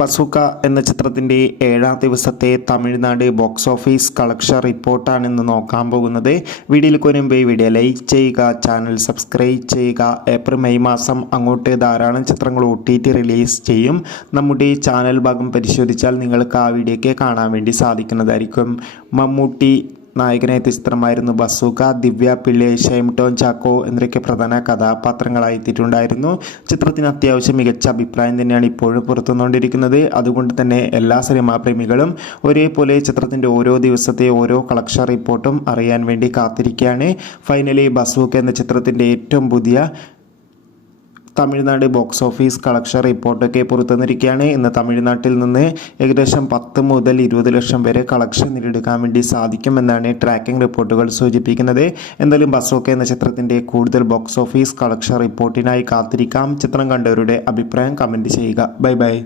Bazooka എന്ന ചിത്രത്തിൻ്റെ 7ാം ദിവസത്തെ തമിഴ്നാട് ബോക്സ് ഓഫീസ് കളക്ഷൻ റിപ്പോർട്ടാണ് ഇന്ന് നോക്കാൻ പോകുന്നത്. വീഡിയോയിലേക്ക് മുൻപ് വീഡിയോ ലൈക്ക് ചെയ്യുക, ചാനൽ സബ്സ്ക്രൈബ് ചെയ്യുക. ഏപ്രിൽ മെയ് മാസം അങ്ങോട്ട് ധാരാളം ചിത്രങ്ങൾ OTT റിലീസ് ചെയ്യും. നമ്മുടെ ചാനൽ ഭാഗം പരിശോധിച്ചാൽ നിങ്ങൾക്ക് ആ വീഡിയോയ്ക്ക് കാണാൻ വേണ്ടി സാധിക്കുന്നതായിരിക്കും. മമ്മൂട്ടി നായകനായ ചിത്രമായിരുന്നു ബസൂക്ക. ദിവ്യ പിള്ളെ, ഷൈം ടോം ചാക്കോ എന്നിവരൊക്കെ പ്രധാന കഥാപാത്രങ്ങളായി എത്തിയിട്ടുണ്ടായിരുന്നു. ചിത്രത്തിന് അത്യാവശ്യം മികച്ച അഭിപ്രായം തന്നെയാണ് ഇപ്പോഴും പുറത്തുവന്നുകൊണ്ടിരിക്കുന്നത്. അതുകൊണ്ട് തന്നെ എല്ലാ സിനിമാ പ്രേമികളും ഒരേപോലെ ചിത്രത്തിൻ്റെ ഓരോ ദിവസത്തെ ഓരോ കളക്ഷൻ റിപ്പോർട്ടും അറിയാൻ വേണ്ടി കാത്തിരിക്കുകയാണ്. ഫൈനലി ബസൂക്ക എന്ന ചിത്രത്തിൻ്റെ ഏറ്റവും പുതിയ തമിഴ്നാട് ബോക്സ് ഓഫീസ് കളക്ഷൻ റിപ്പോർട്ടൊക്കെ പുറത്തുവന്നിരിക്കുകയാണ്. ഇന്ന് തമിഴ്നാട്ടിൽ നിന്ന് ഏകദേശം 10 മുതൽ 20 ലക്ഷം വരെ കളക്ഷൻ നേടിയെടുക്കാൻ വേണ്ടി സാധിക്കുമെന്നാണ് ട്രാക്കിംഗ് റിപ്പോർട്ടുകൾ സൂചിപ്പിക്കുന്നത്. എന്തായാലും ബസൂക്ക എന്ന ചിത്രത്തിൻ്റെ കൂടുതൽ ബോക്സ് ഓഫീസ് കളക്ഷൻ റിപ്പോർട്ടിനായി കാത്തിരിക്കാം. ചിത്രം കണ്ടവരുടെ അഭിപ്രായം കമൻറ്റ് ചെയ്യുക. Bye bye.